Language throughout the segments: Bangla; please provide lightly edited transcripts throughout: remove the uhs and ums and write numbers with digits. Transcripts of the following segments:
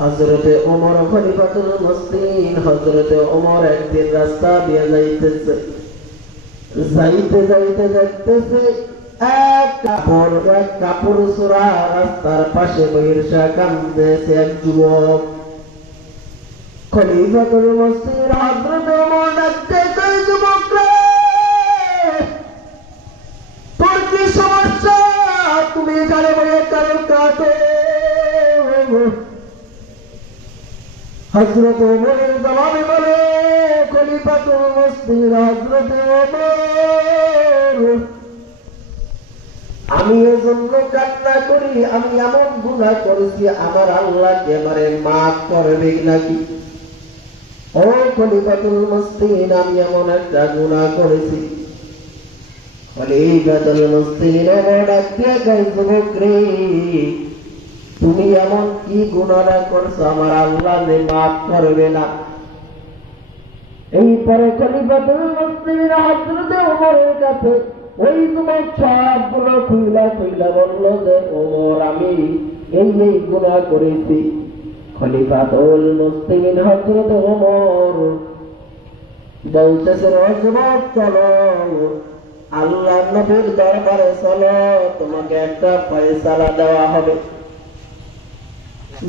হযরতে ওমর খলিফাতুল মুসলিমিন হযরতে ওমর একদিন রাস্তা দিয়ে যাইতেছে, যাইতে যাইতে দেখতেছে এক কাপড় ছোড়া রাস্তার পাশে বইসা কাঁদতেছে এক যুবক। খলিফাতুল মুসলিমিন হযরতে ওমর ডাকতে কয়, যুবক রে, তোর কি সমস্যা? তুমি এখানে বসে কারণ কাঁদো? হযরত ওমরের জবাবে বলে খলিফাতুল মুসলিমিন হযরতে ওমর, আমি এজন্য কান্না করি, আমি এমন গুনাহ করেছি আমার আল্লাহ কি আমারে মাফ করবে নাকি? ও খলিফাতুল মুসলিমিন, আমি এমন একটা গুনাহ করেছি। খলিফাতুল মুসলিমিন ওমর ডাকতে কয়, যুবক রে, তুমি এমন কি গুনাহ করছো আমার আল্লাহ মাফ করবে না? এই পরে খলিফাতুল মুসলিমিন হযরতে ওমরের কাছে ওই যুবক সবগুলো খুইলা বলল যে, ওমর, আমি এই গুনাহ করেছি। খলিফাতুল মুসলিমিন হযরতে ওমর বলতেছেন, ও যুবক, চলো আল্লাহ নবীর দরবারে চলো, তোমাকে একটা ফয়সালা দেওয়া হবে।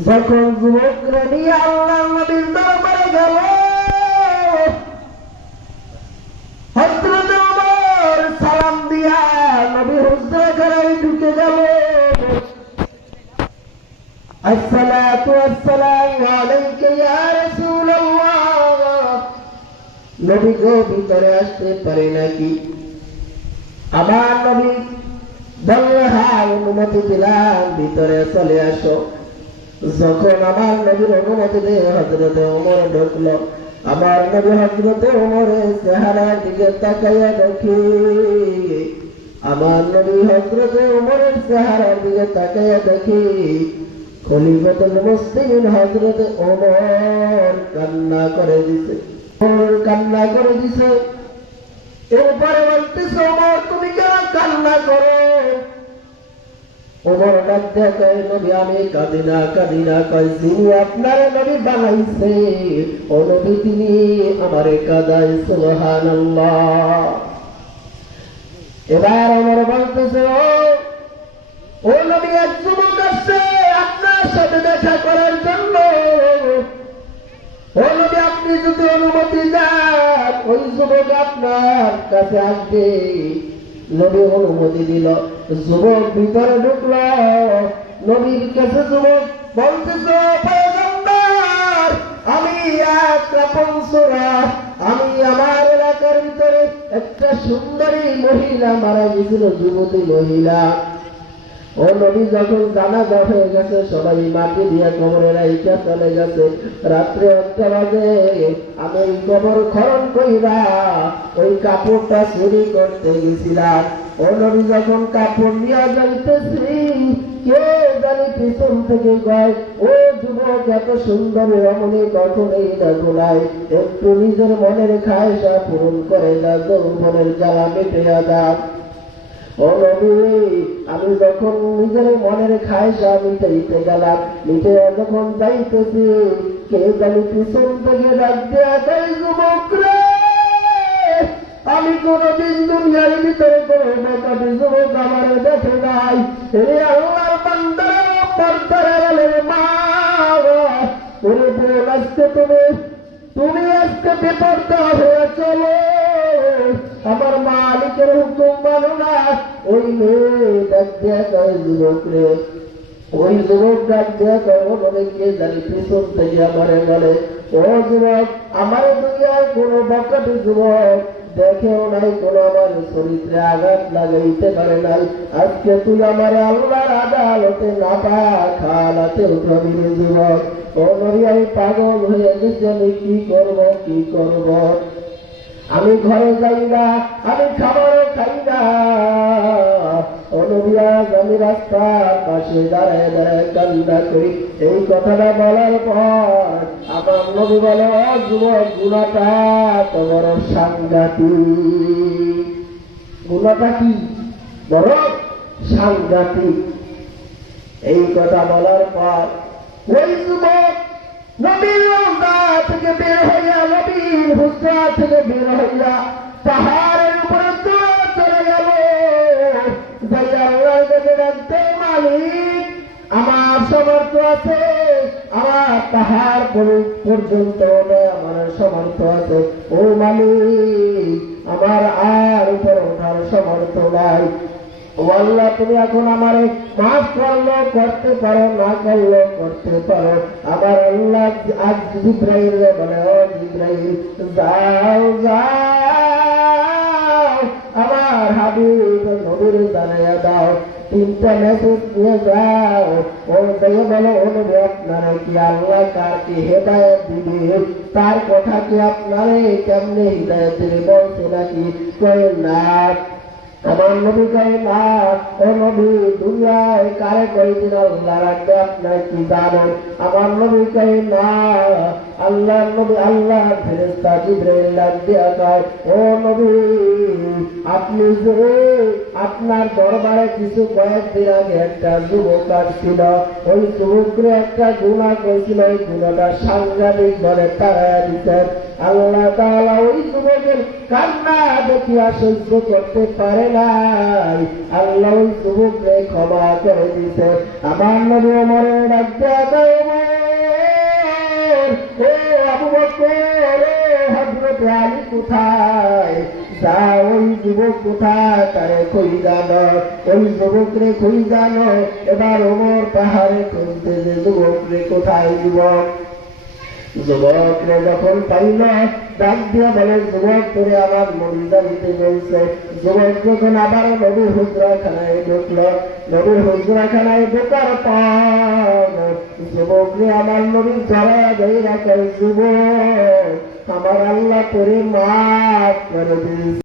যখন যুবকরা নিয়ে আল্লাহ নবীর দরবারে গেল, হযরত ওমর সালাম দিয়া নবী হুজরা ঘরে ঢুকে গেল। আসসালাতু ওয়াসসালামু আলাইকা ইয়া রাসূলুল্লাহ। নবী গো, ভিতরে আসতে পারে নাকি? আমার নবী বললে, হ্যাঁ, অনুমতি দিলাম, ভিতরে চলে আসো। যখন আমার নবীর অনুমতি দিয়ে হযরতে ওমর ঢুকলো, আমার নবী হযরতে ওমরের চেহারার দিকে তাকাইয়া দেখি, আমার নবী হযরতে ওমরের চেহারার দিকে তাকাইয়া দেখি খলিফাতুল মুসলিমিন হযরতে ওমর কান্না করে দিছে। এরপরে বলতেছে, ওমর, তুমি কেন কান্না করো? ওমর ডাকতে কয়, নবী, আমি কাঁদি না। কয়, যিনি আপনার নবী বানাইছে ও নবী, তিনি আমারে কাঁদায়। সুবহানাল্লাহ। এবার ওমর বলতেছে, ও নবী, এক যুবক আসছে আপনার সাথে দেখা করার জন্য। ও নবী, আপনি যদি অনুমতি দেন ওই যুবক আপনার কাছে আসবে। নবী অনুমতি দিল, যুবক ভিতরে ঢুকল। নবীর কাছে যুবক বলতেছে, পয়গম্বর, আমি এক কাপড় ছোড়া, আমি আমার এলাকার ভিতরে একটা সুন্দরী মহিলা মারা গেছিল, যুবতী মহিলা। ও নবী যখন জানাজা হয়ে গেছে, সবাই মাটি দিয়ে কবরে রাইখা চলে গেছে। রাত্রে 1টা বাজে আমি ওই কবর খনন কইরা ওই কাপড়টা চুরি করতে গেছিলাম। ও নবী যখন কাপড় নিয়ে যাইতেছি, কে জানি পিছন থেকে কয়, ও যুবক, এত সুন্দর রমণী কখনোই দেখো নাই, একটু নিজের মনের খায়সা পূরণ করে না, যৌবনের জ্বালা মিটিয়ে দাও। ও নবী, আমি যখন নিজের মনের খায়সা মিটাইতে গেলাম, মিটে যখন যাইতেছি, কে জানি পিছন থেকে ডাক দেয়া কয়, যুবক রে, আমি কোনদিন দুনিয়ার ভিতরে কোনো বকাটি যুবক আমার দেখে নাই। হে আল্লাহর বান্দা, পর্দার আড়ালের মা, ওরে বোন, আজকে তুমি আজকে বেপরদা হয়ে চলো, আমার মালিকের হুকুম মানো না। ওই মেয়ে ডাক দেয়া কয়, যুবক রে, ওই যুবক ডাক দেয়া কয়, অনেকে জানি পিছন থেকে আমারে বলে, ও যুবক, আমার দুনিয়ায় কোনো বকাটি যুবক দেখেও নাই, কোনো আমার চরিত্রে আঘাত লাগাইতে পারে নাই। আজকে তুই আমার আল্লাহর আদালতে না খালাতে উঠাবি রে যুবক। ও নবী, আমি পাগল হয়ে গেছি, আমি কি করব? আমি ঘরে যাই না, আমি খাবারও খাই না। ও নবী, আজ আমি রাস্তার পাশে দাঁড়ায় কান্না করি। এই কথাটা বলার পর আমার নবী বলে, ও যুবক, গুনাহটা তো বড় সাংঘাতিক। গুনাহটা কি? বড় সাংঘাতিক। এই কথা বলার পর ওই যুবক নবীর রওজা থেকে বের হইয়া নবীর হুজরা থেকে বের হইয়া পাহাড়ের উপরে চলে গেল। যাই আল্লাহর কাছে ডাকতে, মালিক আমার সামর্থ্য আছে, আমার পাহাড় পর্যন্ত আমার সামর্থ্য আছে, ও মালিক আমার আর উপর ওঠার সামর্থ্য নাই। ও আল্লাহ, তুমি এখন আমারে মাফ করলো করতে পারো, না করলো করতে পারো। আমার আল্লাহ আজ জিব্রাইল বলে, ও জিব্রাইল যাও যাও আমার হাবিব নবীর জানাইয়া দাও, 3টা মেসেজ নিয়ে যাও। ও দেখে বলো, ও নবী আপনারা কি আল্লাহ কাকে হেদায়েত দিবে, তার কথা কি আপনারে কেমনে হিদায়ত দিবে বলছে নাকি? কয় না। আমার নবী কয় না, ও নবী দুনিয়ায় কারে কয়দিন আল্লাহ রাখবে আপনার কি জানেন? আমার নবী কয় না। আল্লাহ নবী আল্লাহ ফেরেশতা জিবরাইল ডাক দিয়া কয়, ও নবী আপনি যে আপনার দরবারে কিছু কয়েকদিন আগে একটা যুবক আসছিল, ওই যুবকরে একটা গুনাহ করেছিল, ওই গুনাহটা সাংঘাতিক বলে তাড়াইয়া দিতেন। আল্লাহ তাআলা ওই যুবকের কান্না দেখিয়া সহ্য করতে পারে নাই, আল্লাহ ওই যুবককে ক্ষমা করে দিতে। আমার নবী ওমরের ডাক দেয়া কয়, ও আবু বকর, হযরত আলী কোথায়? যা ওই যুবক কোথায় তারে কই জানো, ওই যুবকরে কই জানো। এবার ওমর পাহাড়ে খুঁজতে যে যুবকরে কোথায় যুবক, যুবকরে যখন পাইল ডাক দিয়ে বলে, যুবক তোরে আমার মরিদা দিতে বলছে। যুবক যখন আবার নবীর হুজরাখানায় ঢুকলো, নবীর হুজরাখানায় ঢোকার পর যুবকরে আমার নবীর জড়াইয়া ধরে রাখে, যুবক আমার আল্লাহ তোরে মাফ করে দিয়েছে।